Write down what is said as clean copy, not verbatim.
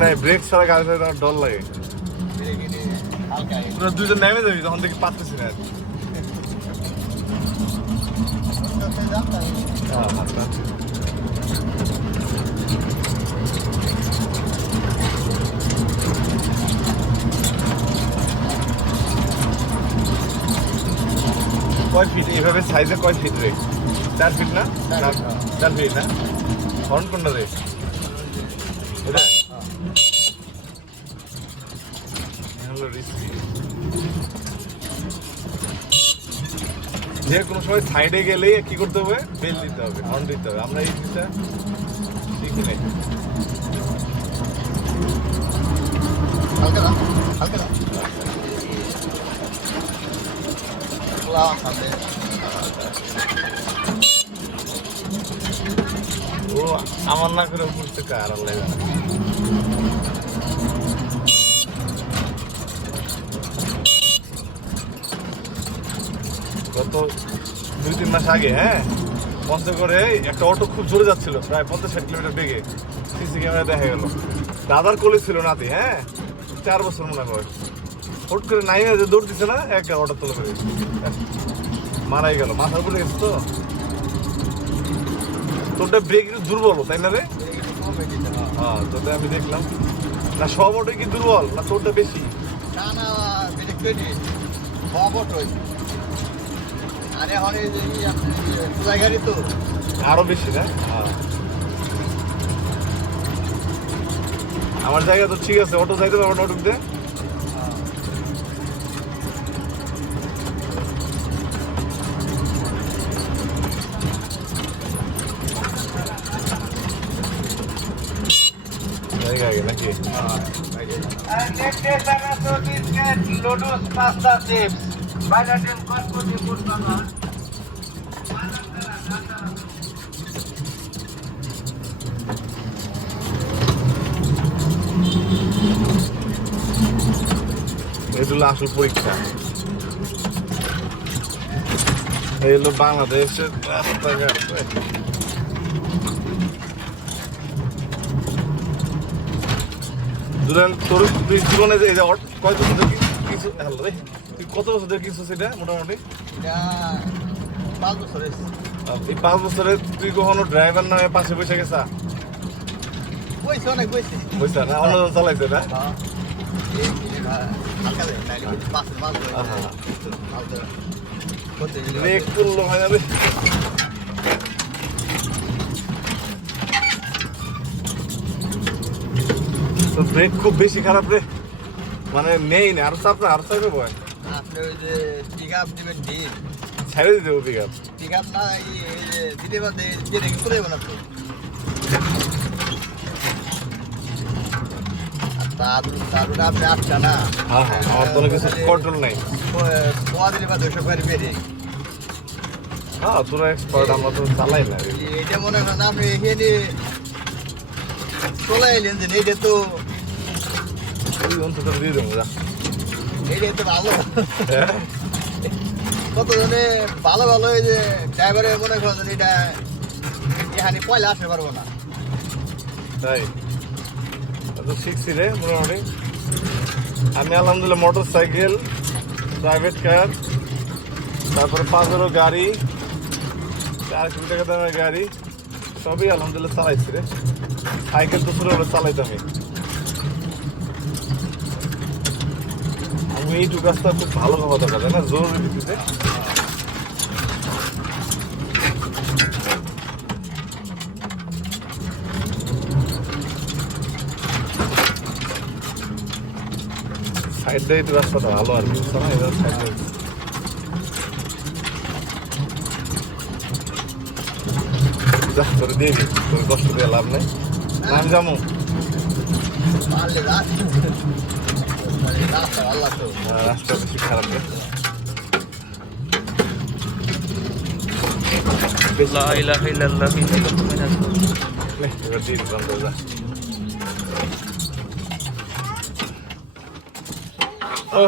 না ব্রেক ছাড়া গাড়ি চালাতে আমার ডর লাগে। পুরো দুজন নেমে যাবি তখন দেখি পারতেছি না। কয় ফিট এইভাবে সাইজে কয় ফিট রে? 4 ফিট না? 4 ফিট না? হর্ন কোনটা রে? এটা হলো রিস্কি। যে কোনো সময় সাইডে গেলে কি করতে হবে? বেল দিতে হবে, হর্ন দিতে হবে। আমরা এই জিনিসটা শিখি নাই। হালকা না হালকা না ও আমার না করে বুঝতে কার আল্লাহ জানে। গত 2-3 মাস আগে পঞ্চগড়ে একটা অটো খুব জোরে যাচ্ছিল, প্রায় 50-60 কিলোমিটার বেগে। সিসি ক্যামেরা দেখা গেল দাদার কোলে ছিল নাতি, 4 বছর মনে হয়। হুট করে নাইমে যে দৌড় দিচ্ছে না, এক অটো তোলে করে মারাই গেল, মাথার উপরে গেছে। তো তোরটা ব্রেক একটু দুর্বল তাই না রে? হ্যাঁ তোরটা আমি দেখলাম না। সব অটো কি দুর্বল না তোরটা বেশি? আরো বেশি না? আমার জায়গা তো ঠিক আছে, অটো যাইতে পারবো না অটো দিয়ে। জায়গা আগে নাকি? এগুলো আসল পরীক্ষা। এই হলো বাংলাদেশের রাস্তাঘাট। তোর তুই জীবনে যে কত বছর কিছু তুই কত বছর ধরে কিছু সেটা মোটামুটি 5 বছর। এই 5 বছরে তুই কখনো ড্রাইভার নামে পাশে বসে গেছা? বসে না, অন্য চালাইছে না? ব্রেক করলো হয় যাবে। তো ব্রেক খুব বেশি খারাপ রে, মানে নেই না, আরো চাপ না, আরো চাপে বয়। আপনি ওই যে পিক আপ দিবেন ডিল ছেড়ে দিতে হবে পিক আপ না দিতে বাদে দিয়ে রেখে চলে যাবেন আপনি। তারপরে আপনি আসছেন না। আমার কোনো কিছু কন্ট্রোল নাই। পোয়া দিলে বা 200 গাড়ি বেড়ে। তোরা এক্সপার্ট, আমরা তো চালাই না। এটা মনে হয় না আপনি এখানে চলে এলেন যে এটা তো ওই অন্তত দিয়ে দেবো যা। এটা তো ভালো। কতজনে ভালো ভালো এই যে ড্রাইভারে মনে করেন এটা এখানে পয়লা আসতে পারবো না। তাই তো শিখছি রে মোটামুটি। আমি আলহামদুলিল্লাহ মোটর সাইকেল, প্রাইভেট কার, তারপরে 5 গাড়ি, 4 কোটি টাকা দামের গাড়ি, সবই আলহামদুলিল্লাহ চালাইছি রে। সাইকেল তো শুরু হলে চালাইতাম আমি। এইটুকু কাজটা খুব ভালো ভাবে দেখা যায় না, জরুরি ভিত্তিতে। সাইড দিয়ে একটু রাস্তাটা ভালো আর কি, যা তোরে দিয়ে দিই, তোর কষ্ট দিয়ে লাভ নেই। আমি যাবো রাস্তা বেশি খারাপ রে। এবার দিয়ে দিলাম তো যা। ও